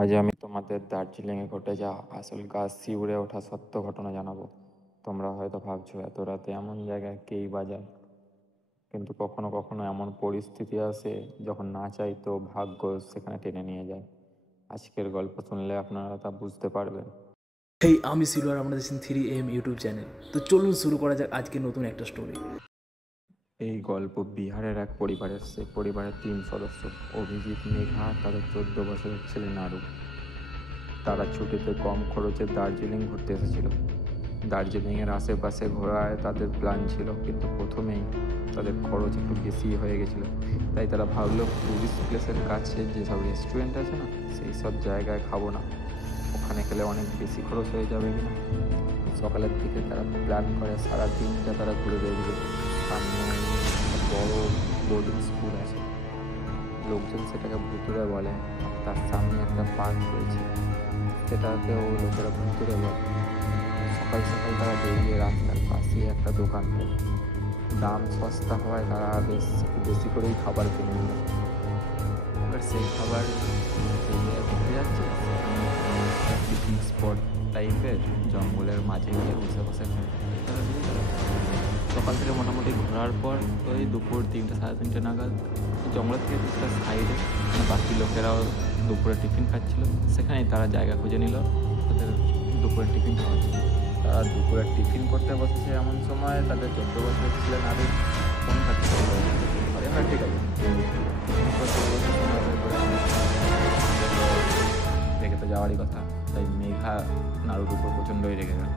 আজ আমি তোমাদের দার্জিলিংয়ে ঘটে যাওয়া আসল গাছ শিউরে ওঠা সত্য ঘটনা জানাবো। তোমরা হয়তো ভাবছো এত রাতে এমন জায়গায় কেই বা যায়, কিন্তু কখনো কখনো এমন পরিস্থিতি আসে যখন না চাইতেও ভাগ্য সেখানে টেনে নিয়ে যায়। আজকের গল্প শুনলে আপনারা তা বুঝতে পারবেন। হেই, আমি সিলু আর আপনাদের দেখছেন 3AM ইউটিউব চ্যানেল। তো চলুন শুরু করা যাক আজকে নতুন একটা স্টোরি। এই গল্প বিহারের এক পরিবারের। সে পরিবারের 3 সদস্য: অভিজিৎ, মেঘা, তাদের 14 বছরের ছেলে নাড়ু। তারা ছুটিতে কম খরচে দার্জিলিং ঘুরতে এসেছিল। দার্জিলিংয়ের আশেপাশে ঘোরায় তাদের প্ল্যান ছিল, কিন্তু প্রথমেই তাদের খরচ একটু বেশি হয়ে গেছিলো। তাই তারা ভাবলো টুরিস্ট প্লেসের কাছে যেসব রেস্টুরেন্ট আছে না, সেই সব জায়গায় খাবো না, ওখানে খেলে অনেক বেশি খরচ হয়ে যাবে কিনা। সকালের দিকে তারা প্ল্যান করে সারা দিনটা তারা ঘুরে দেখবে। সামনে একটা বড় বোর্ডিং স্কুল আছে, লোকজন সেটাকে ভুতুড়ে বলে। তার সামনে একটা পার্ক রয়েছে, সেটাকেও লোকেরা ভুতুড়ে বলে। সকাল সকাল তারা বেরিয়ে রাস্তার পাশে একটা দোকান পেল। দাম সস্তা হওয়ায় তারা বেশি করেই খাবার কিনে নিল। এবার সেই খাবার ঘুরতে যাচ্ছে, পিকনিক স্পট টাইপের জঙ্গলের মাঝে গিয়ে বসে বসে সকাল থেকে মোটামুটি ঘোরার পর ওই দুপুর 3টে সাড়ে 3টে নাগাদ জঙ্গলের থেকে কিছুটা সাইডে বাকি লোকেরাও দুপুরে টিফিন খাচ্ছিল, সেখানেই তারা জায়গা খুঁজে নিল তাদের দুপুরের টিফিন খাওয়ার জন্য। তারা দুপুরে টিফিন করতে বসেছে এমন সময় তাদের 14 বছরের ছিলেন আরও ফোন খাচ্ছে। হ্যাঁ ঠিক আছে, রেখে তো যাওয়ারই কথা। তাই মেঘা নাড়ুর উপর প্রচণ্ডই রেগে গেল।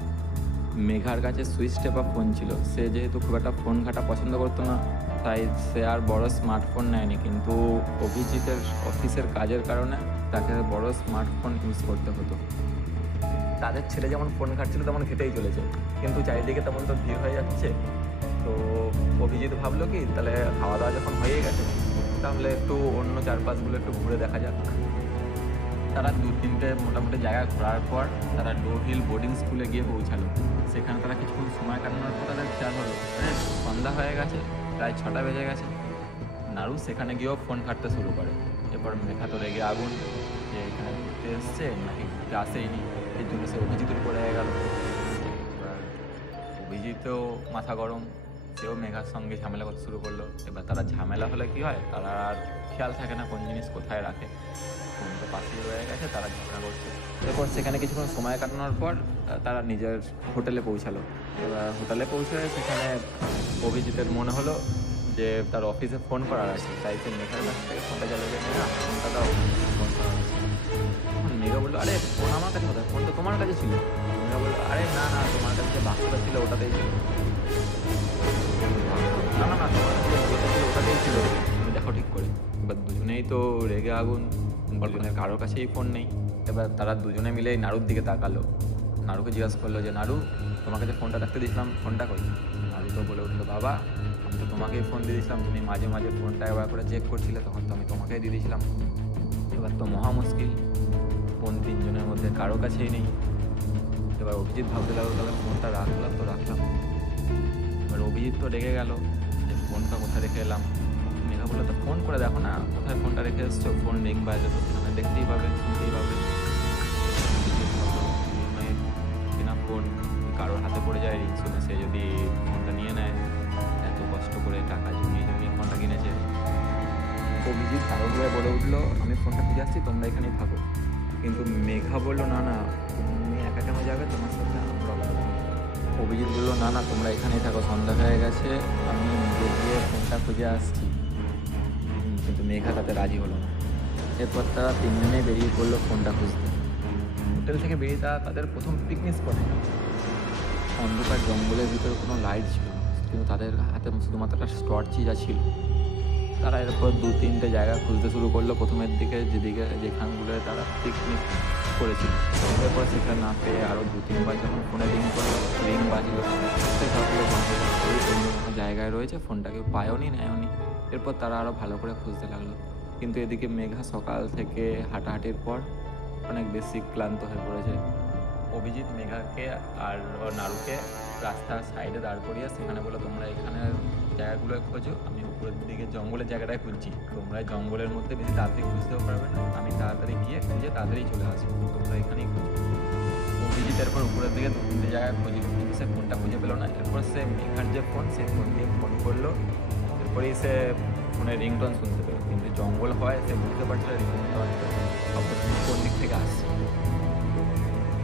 মেঘার কাছে সুইচ টেপা ফোন ছিল। সে যেহেতু খুব একটা ফোন ঘাটা পছন্দ করতো না, তাই সে আর বড় স্মার্টফোন নেয়নি। কিন্তু অভিজিতের অফিসের কাজের কারণে তাকে বড় স্মার্টফোন ইউজ করতে হতো। তাদের ছেলে যেমন ফোন ঘাটছিল তেমন ঘেটেই চলেছে, কিন্তু চারিদিকে তেমন তো ভিড় হয়ে যাচ্ছে। তো অভিজিৎ ভাবলো কি, তাহলে খাওয়া দাওয়া যখন হয়ে গেছে তাহলে একটু অন্য চারপাশগুলো একটু ঘুরে দেখা যাক। তারা 2-3টে মোটামুটি জায়গা ঘোরার পর তারা ডো হিল বোর্ডিং স্কুলে গিয়ে পৌঁছালো। সেখানে তারা কিছুক্ষণ সময় কাটানোর পর তাদের খেয়াল হলো সন্ধ্যা হয়ে গেছে, প্রায় 6টা বেজে গেছে। নাড়ু সেখানে গিয়েও ফোন ঘাঁটতে শুরু করে। এরপর মেঘা তো রেগে আগুন যে এখানে ঘুরতে এসছে নাকি ঘুরতে আসেইনি, এই জন্য সে অভিজিতের উপরে হয়ে গেল। এবার অভিজিতেও মাথা গরম, সেও মেঘার সঙ্গে ঝামেলা করতে শুরু করলো। এবার তারা ঝামেলা হলে কি হয়, তারা আর খেয়াল থাকে না কোন জিনিস কোথায় রাখে। ফোন তো পাশেই রয়ে গেছে, তারা ঝগড়া করছে। এরপর সেখানে কিছুক্ষণ সময় কাটানোর পর তারা নিজের হোটেলে পৌঁছালো। এবার হোটেলে পৌঁছে সেখানে অভিজিতের মনে হলো যে তার অফিসে ফোন করার আছে, তাই সে মেঘার কাছ থেকে ফোনটা চাইলো যে মেঘা ফোনটা দাও, ফোন করার আছে। তখন মেঘা বললো, আরে ফোন আমার কাছে কোথায়, ফোন তো তোমার কাছে ছিল। মেঘা বললো, আরে না না, তোমার কাছে যে বাক্সটা ছিল ওটাতেই ছিল। না না না, তোমার কাছে যে বইটা ছিল ওটাতেই ছিল, তুমি দেখো ঠিক করে। এবার দুজনেই তো রেগে আগুন, দুজনের কারোর কাছেই ফোন নেই। এবার তারা দুজনে মিলেই নাড়ুর দিকে তাকালো। নাড়ুকে জিজ্ঞাসা করলো যে নাড়ু, তোমাকে যে ফোনটা রাখতে দিয়েছিলাম ফোনটা কই? নাড়ু তো বলে উঠলো, বাবা আমি তো তোমাকেই ফোন দিয়ে দিয়েছিলাম, তুমি মাঝে মাঝে ফোনটা একবার করে চেক করছিলে, তখন তো আমি তোমাকেই দিয়ে দিয়েছিলাম। এবার তো মহা মুশকিল, ফোন তিনজনের মধ্যে কারো কাছেই নেই। এবার অভিজিৎ ভাবতে লাগলো, তাহলে ফোনটা রাখলাম তো রাখলাম। এবার অভিজিৎ তো রেগে গেল যে ফোনটা কোথায় রেখে এলাম। মেঘা বললো, তো ফোন করে দেখো না কোথায় ফোনটা রেখে এসছো, ফোন রিং বাজলে তো সেখানে দেখতেই পাবে, শুনতেই পাবে। কিনা ফোন কারোর হাতে পড়ে যায়, রিং শুনে সে যদি ফোনটা নিয়ে নেয়, এত কষ্ট করে টাকা জমিয়ে জমিয়ে ফোনটা কিনেছে। অভিজিৎ কারোর হয়ে বলে উঠলো, আমি ফোনটা খুঁজে আসছি, তোমরা এখানেই থাকো। কিন্তু মেঘা বললো, না না তুমি একা কেন যাবে, তোমার সাথে আমরা যাবো। অভিজিৎ বললো, না না তোমরা এখানেই থাকো, সন্ধ্যা হয়ে গেছে, আমি নিজে গিয়ে ফোনটা খুঁজে আসছি। কিন্তু মেঘা তাতে রাজি হলো না। এরপর তারা তিনজনেই বেরিয়ে পড়লো ফোনটা খুঁজতে। হোটেল থেকে বেরিয়ে তাদের প্রথম পিকনিক স্পটে গেল। অন্ধকার জঙ্গলের ভিতরে কোনো লাইট ছিল না, কিন্তু তাদের হাতে শুধুমাত্র একটা টর্চই যা ছিল। তারা এরপর 2-3টে জায়গা খুঁজতে শুরু করলো প্রথমের দিকে, যেখানগুলোয় তারা পিকনিক করেছিল। এরপর সেখানে না পেয়ে আরও 2-3বার যখন ফোনে রিং বাজলো, সে ভাবলো ওই অন্য কোনো জায়গায় রয়েছে, ফোনটা কেউ পায়ওনি নেয়ওনি। এরপর তারা আরও ভালো করে খুঁজতে লাগলো। কিন্তু এদিকে মেঘা সকাল থেকে হাঁটাহাঁটির পর অনেক বেশি ক্লান্ত হয়ে পড়েছে। অভিজিৎ মেঘাকে আর নারুকে রাস্তার সাইডে দাঁড় করিয়ে সেখানে বলো তোমরা এখানে জায়গাগুলোয় খোঁজো, আমি উপরের দিকে জঙ্গলের জায়গাটায় খুঁজছি, তোমরা এই জঙ্গলের মধ্যে বেশি তাড়াতাড়ি খুঁজতেও পারবে না, আমি তাড়াতাড়ি গিয়ে খুঁজে তাড়াতাড়ি চলে আসবো, তোমরা এখানেই খোঁজো। অভিজিৎ এরপর উপরের দিকে 2-3টে জায়গায় খুঁজলো, কিন্তু সে ফোনটা খুঁজে পেলো না। এরপর সে মেঘার যে ফোন, সেই ফোন দিয়ে ফোন করলো, এরপরেই সে ফোনের রিংটোন শুনতে পেলো, কিন্তু জঙ্গল হয় সে বুঝতে পারছিল রিংটোন শব্দটা কোন দিক থেকে আসছে,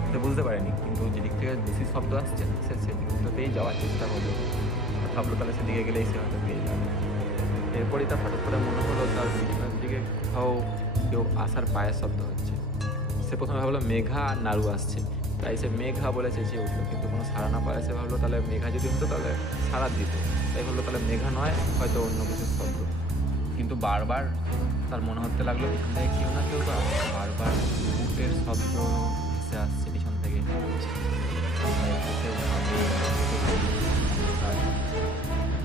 সে বুঝতে পারেনি, কিন্তু যেদিক থেকে বেশি শব্দ আসছে সে সেদিকটাতেই যাওয়ার চেষ্টা করলো, ভাবলো তাহলে সেদিকে গেলেই সে হয়তো পেয়ে যাবে। এরপরই তার হঠাৎ করে মনে হলো তার পিছনের দিকে কোথাও কেউ আসার পায়ের শব্দ হচ্ছে। সে প্রথমে ভাবলো মেঘা আর নাড়ু আসছে, তাই সে মেঘা বলে চেঁচিয়ে উঠলো, কিন্তু কোনো সাড়া না পায় সে ভাবলো তাহলে মেঘা যদি হতো তাহলে সাড়া দিত, তাই ভাবলো তাহলে মেঘা নয়, হয়তো অন্য কিছুর শব্দ। কিন্তু বারবার তার মনে হতে লাগলো পিছন থেকে কেউ না কেউ তো বারবার বুটের শব্দ সে আসছে পিছন থেকে।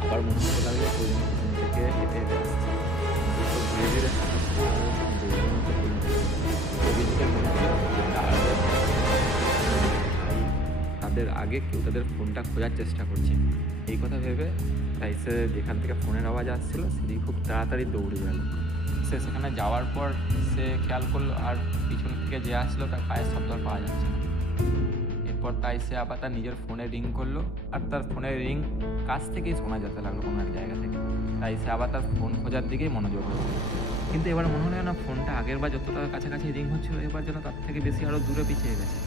আবার মনে হতে লাগলো কেউ যেন পিছন থেকে হেঁটে হেঁটে আসছে, ধীরে ধীরে তাদের আগে কেউ তাদের ফোনটা খোঁজার চেষ্টা করছে, এই কথা ভেবে তাই সে যেখান থেকে ফোনের আওয়াজ আসছিল সেদিকে খুব তাড়াতাড়ি দৌড়ে গেল। সে সেখানে যাওয়ার পর সে খেয়াল করলো আর পিছন থেকে যে আসলো তার পায়ের শব্দ আর পাওয়া যাচ্ছে না। এরপর তাই সে আবার তার নিজের ফোনে রিং করলো, আর তার ফোনের রিং কাছ থেকেই শোনা যেতে লাগলো কোনো এক জায়গা থেকে, তাই সে আবার তার ফোন খোঁজার দিকেই মনোযোগ হলো। কিন্তু এবার মনে হলো না ফোনটা আগের বার যতটা কাছাকাছি রিং হচ্ছিল এবার যেন তার থেকে বেশি আরও দূরে পিছিয়ে গেছে।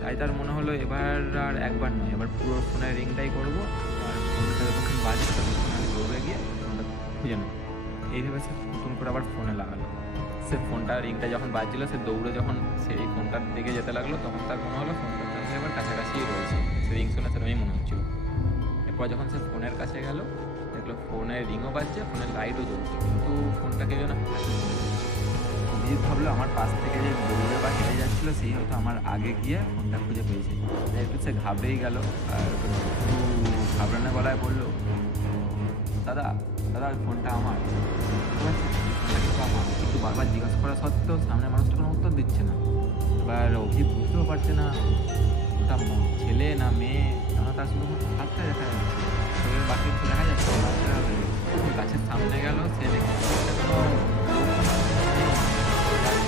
তাই তার মনে হলো এবার আর একবার নয়, এবার পুরো ফোনের রিংটাই করবো, আর ফোনটা যখন বাজছে তখন আমি দৌড়ে গিয়ে ফোনটা খুঁজে নেব, এই ভেবে সে নতুন করে আবার ফোনে লাগালো। সে ফোনটা রিংটা যখন বাজছিল সে দৌড়ে যখন সেই ফোনটার দিকে যেতে লাগলো তখন তার মনে হলো ফোনটার সঙ্গে এবার কাছাকাছিই রয়েছে, সে রিং শুনে সেরকমই মনে হচ্ছিল। এরপর যখন সে ফোনের কাছে গেল দেখলো ফোনের রিংও বাজছে, ফোনের লাইটও জ্বলছে, কিন্তু ফোনটাকে যেন অভিজিৎ ভাবলো আমার পাশ থেকে যে দৌড়ে বা হেঁটে যাচ্ছিলো সেই হয়তো আমার আগে গিয়ে ফোনটা খুঁজে পেয়েছে, তাই একটু সে ঘাবড়েই গেল আর ঘাবড়ানো গলায় বললো দাদা দাদা ফোনটা আমার, ঠিক আছে ফোনটা কিন্তু আমার। কিন্তু বারবার জিজ্ঞাসা করা সত্ত্বেও সামনের মানুষটা কোনো উত্তর দিচ্ছে না। এবার অভিজিৎ বুঝতেও পারছে না ওটা ছেলে না মেয়ে, কেননা তার শুধু হাতটা দেখা যাচ্ছে, শরীরের বাকি কিছু দেখা যাচ্ছে না। গাছের সামনে গেল, সে দেখছে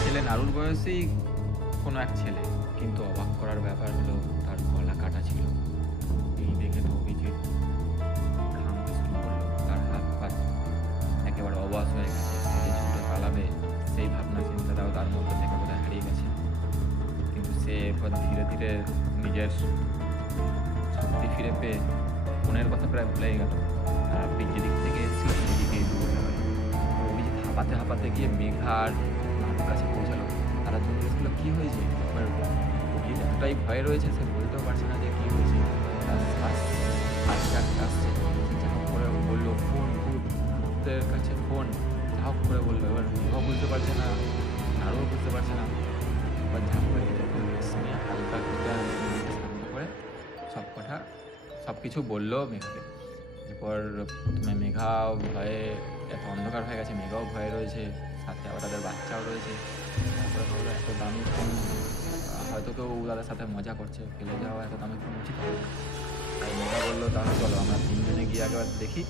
ছেলে নাড়ুর বয়সেই কোনো এক ছেলে, কিন্তু অবাক করার ব্যাপার হলো তার গলা কাটা ছিল। এই দেখে তো অভিজিৎ ঘামতে শুরু করলো, তার হাত পা একেবারে অবাক হয়ে গেছে, সে ছুটে পালাবে সেই ভাবনা চিন্তাটাও তার মধ্যে থেকে বোধহয় হারিয়ে গেছে। কিন্তু সে এরপর ধীরে ধীরে নিজের শক্তি ফিরে পেয়ে ফোনের কথা প্রায় ভুলেই গেল, আর আপনি যেদিক থেকে এসেছিল সেদিকেই দৌড়ে গেল। অভিজিৎ হাঁপাতে হাঁপাতে গিয়ে মেঘার নাড়ুর কাছে পৌঁছালো, তারা জন্য গেছিলো কী হয়েছে। এবার অভিজিৎ এতটাই ভয়ে রয়েছে সে বলতেও পারছে না যে কী হয়েছে, তার শ্বাস আটকে আটকে আসছে। যা হোক করে বললো ফোন, ভূতের কাছে ফোন, যা হোক করে বললো। এবার মেঘাও বুঝতে পারছে না, নাড়ুও বুঝতে পারছে না। এবার ঝাঁপ করে কিছুক্ষণ নিয়ে হালকা শান্ত করে সব কিছু বললো মেঘাকে। এরপর প্রথমে মেঘাও ভয়ে, এত অন্ধকার হয়ে গেছে, মেঘাও ভয়ে রয়েছে, সাথে আবার তাদের বাচ্চাও রয়েছে। তারপরে ভাবলো এত দামি ফোন হয়তো কেউ তাদের সাথে মজা করছে, ফেলে যাওয়া এত দামি ফোন উচিত হবে না। তাই মেঘা বললো তাহলে চলো আমরা তিনজনে গিয়ে একবার দেখি,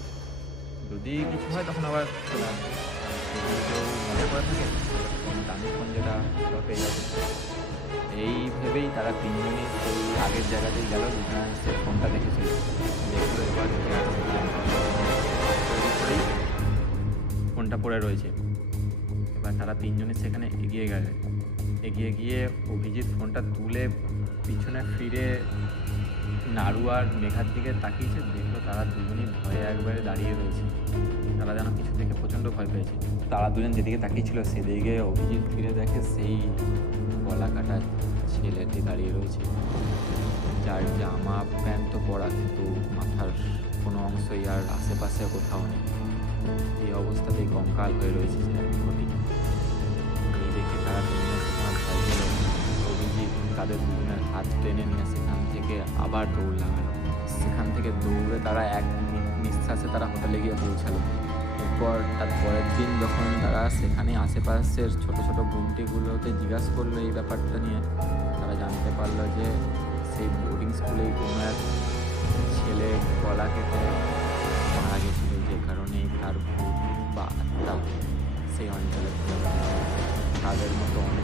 যদি কিছু হয় তখন আবার চলে আসবো, যদি কেউ মজা করে থাকে দামি ফোন যেটা সেটাও পেয়ে যাবে। এই ভেবেই তারা তিনজনই সেই আগের জায়গাতেই গেল যেখানে সে ফোনটা দেখেছিল। দেখলো এবার করেই ফোনটা পড়ে রয়েছে। এবার তারা তিনজনে সেখানে এগিয়ে গিয়ে অভিজিৎ ফোনটা তুলে পিছনে ফিরে নাড়ু আর মেঘার দিকে তাকিয়েছে, দেখলো তারা দুজনই ভয়ে একবারে দাঁড়িয়ে রয়েছে, তারা যেন কিছু দেখে প্রচণ্ড ভয় পেয়েছে। তারা দুজন যেদিকে তাকিয়েছিল সেদিকে অভিজিৎ ফিরে দেখে সেই গলা কাটা ছেলেটি দাঁড়িয়ে রয়েছে, যার জামা প্যান্ট তো পরা কিন্তু মাথার কোনো অংশই আর আশেপাশে কোথাও নেই, এই অবস্থাতেই কঙ্কাল হয়ে রয়েছে সে ঘটি। এই দেখে তারা দুজনের প্রথমে ভয় পেল। অভিজিৎ তাদের দুজনের হাত টেনে নিয়ে সেখান থেকে আবার দৌড় লাগালো। সেখান থেকে দৌড়ে তারা এক নিঃশ্বাসে তারা হোটেলে গিয়ে পৌঁছালো। এরপর তার পরের দিন যখন তারা সেখানে আশেপাশের ছোট ছোট গুমটিগুলোতে জিজ্ঞাসা করলো এই ব্যাপারটা নিয়ে, তারা তারা জানতে পারলো যে সেই বোর্ডিং স্কুলেই কোনো এক ছেলে গলা কেটে মারা গেছিল, যে কারণে তার ভূত বা আত্মা সেই অঞ্চলে ঘুরে বেড়ায়। তাদের মতো অনেক